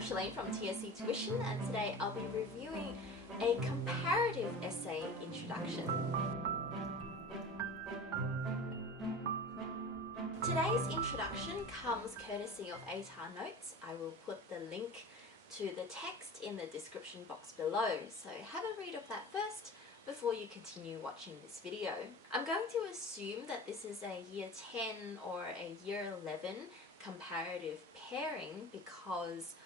I'm Shalane from TSC Tuition, and today I'll be reviewing a comparative essay introduction. Today's introduction comes courtesy of ATAR Notes. I will put the link to the text in the description box below, so have a read of that first before you continue watching this video. I'm going to assume that this is a year 10 or a year 11 comparative pairing because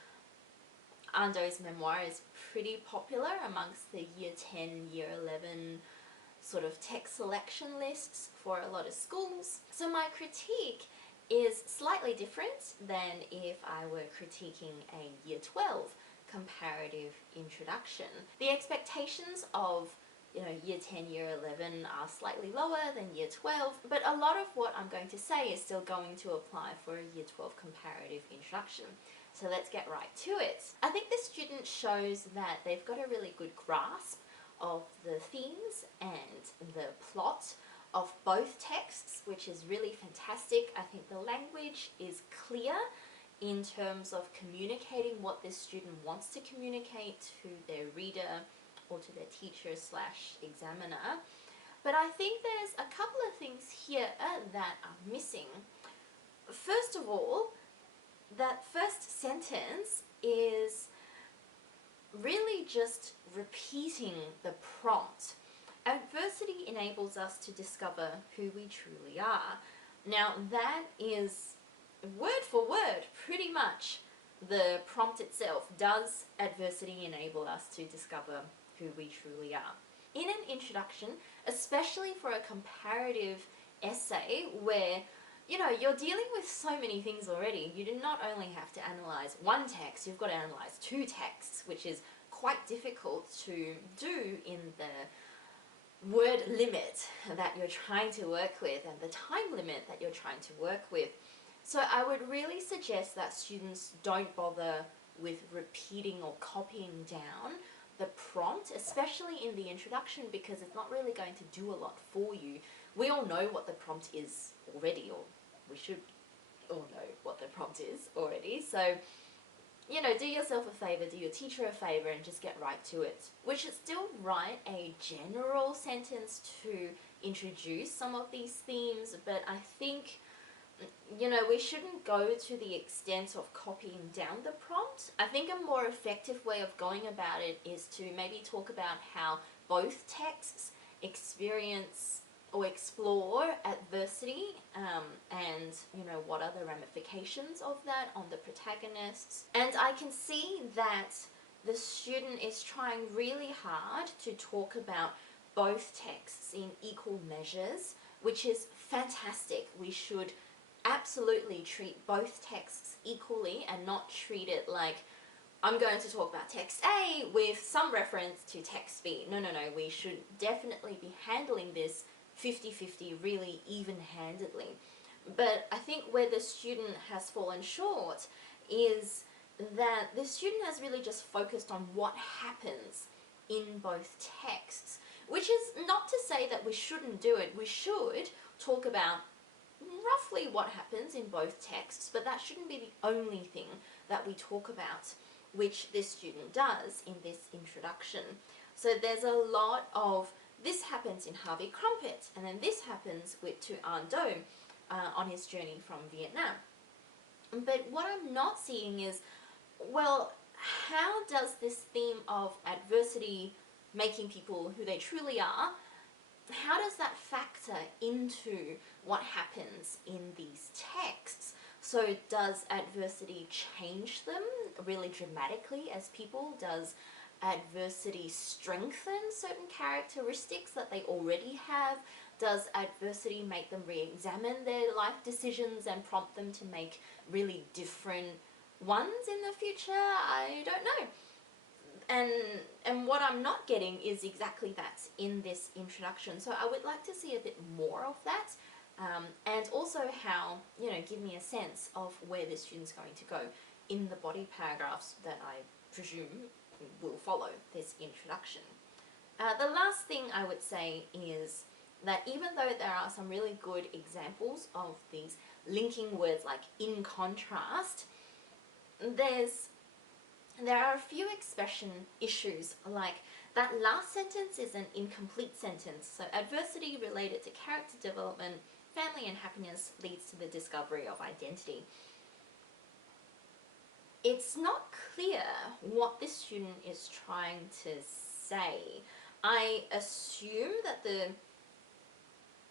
Ando's memoir is pretty popular amongst the year 10, year 11 sort of text selection lists for a lot of schools. So my critique is slightly different than if I were critiquing a year 12 comparative introduction. The expectations of year 10, year 11 are slightly lower than year 12, but a lot of what I'm going to say is still going to apply for a year 12 comparative introduction. So let's get right to it. I think the student shows that they've got a really good grasp of the themes and the plot of both texts, which is really fantastic. I think the language is clear in terms of communicating what this student wants to communicate to their reader or to their teacher / examiner. But I think there's a couple of things here that are missing. First of all, that first sentence is really just repeating the prompt. Adversity enables us to discover who we truly are. Now that is word for word pretty much the prompt itself. Does adversity enable us to discover who we truly are? In an introduction, especially for a comparative essay where you're dealing with so many things already, you do not only have to analyze one text, you've got to analyze two texts, which is quite difficult to do in the word limit that you're trying to work with and the time limit that you're trying to work with. So I would really suggest that students don't bother with repeating or copying down the prompt, especially in the introduction, because it's not really going to do a lot for you. We all know what the prompt is already, or we should all know what the prompt is already. So, do yourself a favor, do your teacher a favor, and just get right to it. We should still write a general sentence to introduce some of these themes, but I think we shouldn't go to the extent of copying down the prompt. I think a more effective way of going about it is to maybe talk about how both texts experience or explore adversity and what are the ramifications of that on the protagonists. And I can see that the student is trying really hard to talk about both texts in equal measures, which is fantastic. We should absolutely treat both texts equally and not treat it like I'm going to talk about text A with some reference to text B. No, we should definitely be handling this 50-50 really even-handedly. But I think where the student has fallen short is that the student has really just focused on what happens in both texts, which is not to say that we shouldn't do it. We should talk about roughly what happens in both texts, but that shouldn't be the only thing that we talk about, which this student does in this introduction. So there's a lot of this happens in Harvey Crumpet, and then this happens to Ando on his journey from Vietnam. But what I'm not seeing is, well, how does this theme of adversity making people who they truly are, how does that factor into what happens in these texts? So does adversity change them really dramatically as people? Does adversity strengthen certain characteristics that they already have? Does adversity make them re-examine their life decisions and prompt them to make really different ones in the future? I don't know. And what I'm not getting is exactly that in this introduction. So I would like to see a bit more of that, and also how, give me a sense of where the student's going to go in the body paragraphs that I presume will follow this introduction. The last thing I would say is that even though there are some really good examples of these linking words like in contrast, there's there are a few expression issues, like that last sentence is an incomplete sentence. So adversity related to character development, family and happiness leads to the discovery of identity. It's not clear what this student is trying to say. I assume that the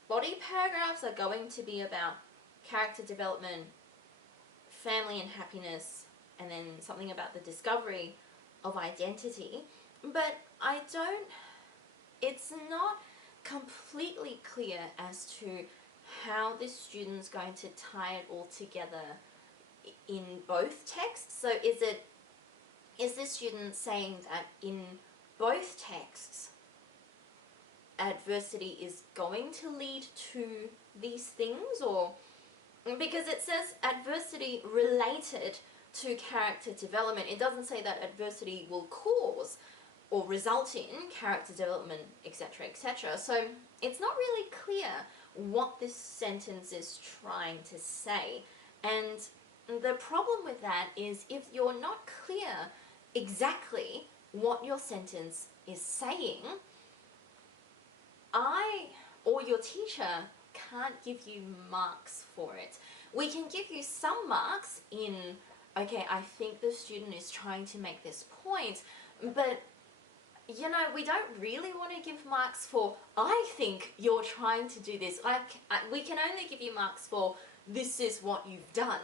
body paragraphs are going to be about character development, family and happiness, and then something about the discovery of identity. But it's not completely clear as to how this student's going to tie it all together in both texts. So is this student saying that in both texts adversity is going to lead to these things, or because it says adversity related to character development, it doesn't say that adversity will cause or result in character development, etc., etc. So it's not really clear what this sentence is trying to say. And the problem with that is if you're not clear exactly what your sentence is saying, I or your teacher can't give you marks for it. We can give you some marks in, okay, I think the student is trying to make this point, but you know, we don't really want to give marks for, I think you're trying to do this. We can only give you marks for, this is what you've done.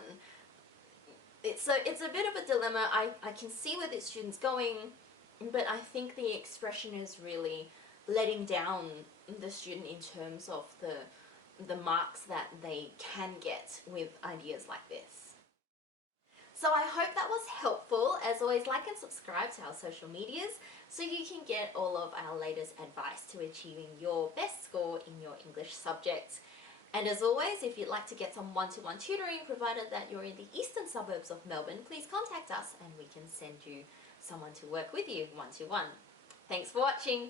It's a bit of a dilemma. I can see where the student's going, but I think the expression is really letting down the student in terms of the marks that they can get with ideas like this. So I hope that was helpful. As always, like and subscribe to our social medias so you can get all of our latest advice to achieving your best score in your English subject. And as always, if you'd like to get some one-to-one tutoring, provided that you're in the eastern suburbs of Melbourne, please contact us and we can send you someone to work with you one-to-one. Thanks for watching.